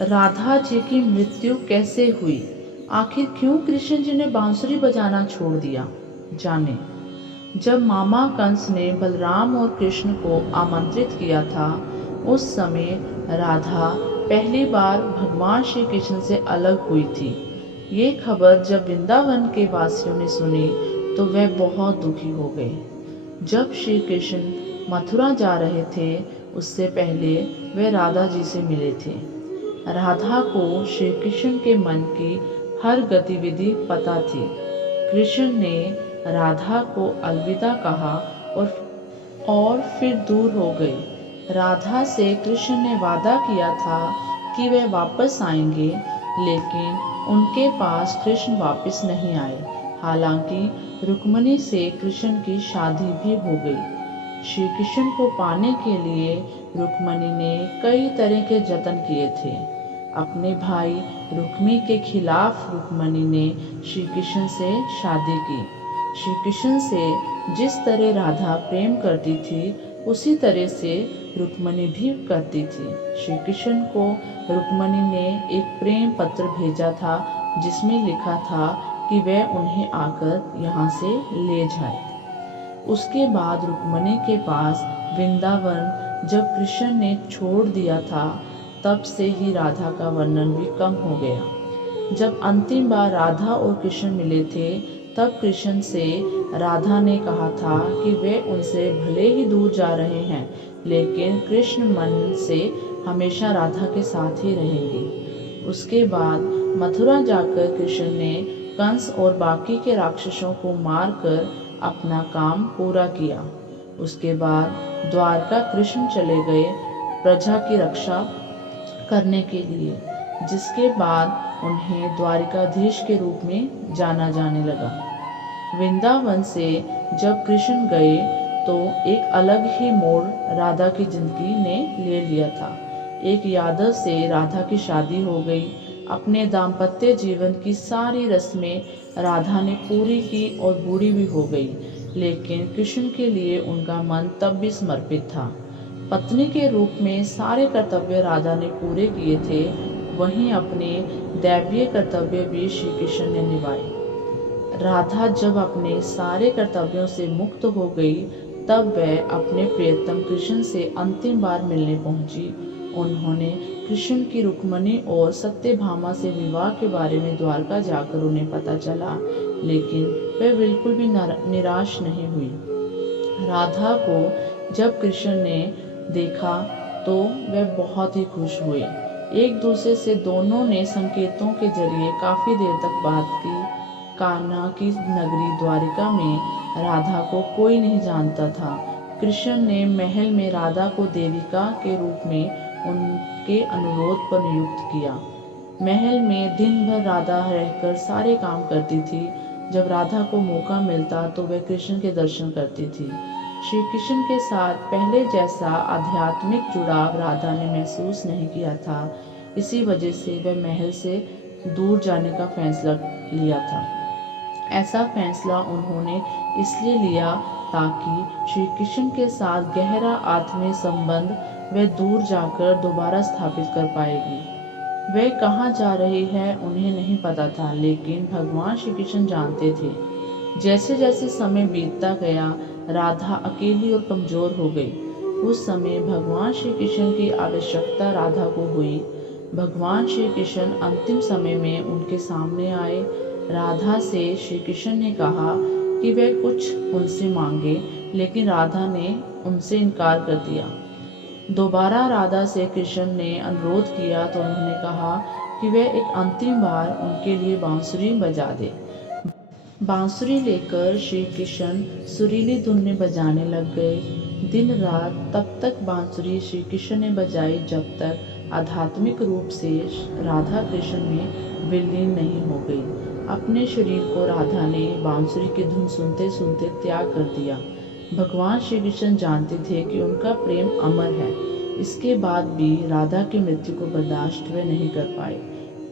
राधा जी की मृत्यु कैसे हुई? आखिर क्यों कृष्ण जी ने बांसुरी बजाना छोड़ दिया? जाने। जब मामा कंस ने बलराम और कृष्ण को आमंत्रित किया था, उस समय राधा पहली बार भगवान श्री कृष्ण से अलग हुई थी। ये खबर जब वृंदावन के वासियों ने सुनी तो वह बहुत दुखी हो गए। जब श्री कृष्ण मथुरा जा रहे थे, उससे पहले वे राधा जी से मिले थे। राधा को श्री कृष्ण के मन की हर गतिविधि पता थी। कृष्ण ने राधा को अलविदा कहा और फिर दूर हो गए। राधा से कृष्ण ने वादा किया था कि वे वापस आएंगे, लेकिन उनके पास कृष्ण वापस नहीं आए। हालांकि रुक्मिणी से कृष्ण की शादी भी हो गई। श्री कृष्ण को पाने के लिए रुक्मिणी ने कई तरह के जतन किए थे। अपने भाई रुक्मी के खिलाफ रुक्मिणी ने श्री कृष्ण से शादी की। श्री कृष्ण से जिस तरह राधा प्रेम करती थी, उसी तरह से रुक्मिणी भी करती थी। श्री कृष्ण को रुक्मिणी ने एक प्रेम पत्र भेजा था, जिसमें लिखा था कि वह उन्हें आकर यहाँ से ले जाए। उसके बाद रुक्मिणी के पास वृंदावन जब कृष्ण ने छोड़ दिया था, तब से ही राधा का वर्णन भी कम हो गया। जब अंतिम बार राधा और कृष्ण मिले थे, तब कृष्ण से राधा ने कहा था कि वे उनसे भले ही दूर जा रहे हैं, लेकिन कृष्ण मन से हमेशा राधा के साथ ही रहेंगे। उसके बाद मथुरा जाकर कृष्ण ने कंस और बाकी के राक्षसों को मारकर अपना काम पूरा किया। उसके बाद द्वारका कृष्ण चले गए प्रजा की रक्षा करने के लिए, जिसके बाद उन्हें द्वारिकाधीश के रूप में जाना जाने लगा। वृंदावन से जब कृष्ण गए तो एक अलग ही मोड़ राधा की जिंदगी ने ले लिया था। एक यादव से राधा की शादी हो गई। अपने दाम्पत्य जीवन की सारी रस्में राधा ने पूरी की और बूढ़ी भी हो गई, लेकिन कृष्ण के लिए उनका मन तब भी समर्पित था। पत्नी के रूप में सारे कर्तव्य राधा ने पूरे किए थे, वहीं अपने दैवीय कर्तव्य भी श्री कृष्ण ने निभाए। राधा जब अपने सारे कर्तव्यों से मुक्त हो गई, तब वह अपने प्रियतम कृष्ण से अंतिम बार मिलने पहुंची। उन्होंने कृष्ण की रुक्मिणी और सत्यभामा से विवाह के बारे में द्वारका जाकर उन्हें पता चला, लेकिन वह बिल्कुल भी निराश नहीं हुई। राधा को जब कृष्ण ने देखा तो वे बहुत ही खुश हुए। एक दूसरे से दोनों ने संकेतों के जरिए काफी देर तक बात की। कान्हा की नगरी द्वारिका में राधा को कोई नहीं जानता था। कृष्ण ने महल में राधा को देविका के रूप में उनके अनुरोध पर नियुक्त किया। महल में दिन भर राधा रहकर सारे काम करती थी। जब राधा को मौका मिलता तो वह कृष्ण के दर्शन करती थी। श्री कृष्ण के साथ पहले जैसा आध्यात्मिक जुड़ाव राधा ने महसूस नहीं किया था। इसी वजह से वह महल से दूर जाने का फैसला लिया था। ऐसा फैसला उन्होंने इसलिए लिया ताकि श्री कृष्ण के साथ गहरा आत्मीय संबंध वे दूर जाकर दोबारा स्थापित कर पाएगी। वे कहाँ जा रही है उन्हें नहीं पता था, लेकिन भगवान श्री कृष्ण जानते थे। जैसे जैसे समय बीतता गया, राधा अकेली और कमजोर हो गई। उस समय भगवान श्री कृष्ण की आवश्यकता राधा को हुई। भगवान श्री कृष्ण अंतिम समय में उनके सामने आए। राधा से श्री कृष्ण ने कहा कि वे कुछ उनसे मांगे, लेकिन राधा ने उनसे इनकार कर दिया। दोबारा राधा से कृष्ण ने अनुरोध किया तो उन्होंने कहा कि वे एक अंतिम बार उनके लिए बांसुरी बजा दे। बांसुरी लेकर श्री कृष्ण सुरीली धुन में बजाने लग गए। दिन रात तब तक बांसुरी श्री कृष्ण ने बजाई जब तक आध्यात्मिक रूप से राधा कृष्ण में विलीन नहीं हो गई। अपने शरीर को राधा ने बांसुरी की धुन सुनते सुनते त्याग कर दिया। भगवान श्री कृष्ण जानते थे कि उनका प्रेम अमर है। इसके बाद भी राधा की मृत्यु को बर्दाश्त वे नहीं कर पाए।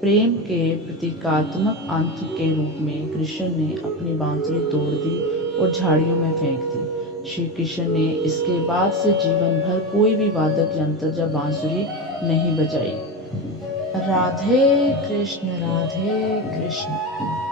प्रेम के प्रतीकात्मक अंत के रूप में कृष्ण ने अपनी बांसुरी तोड़ दी और झाड़ियों में फेंक दी। श्री कृष्ण ने इसके बाद से जीवन भर कोई भी वादक यंत्र या बांसुरी नहीं बजाई। राधे कृष्ण राधे कृष्ण।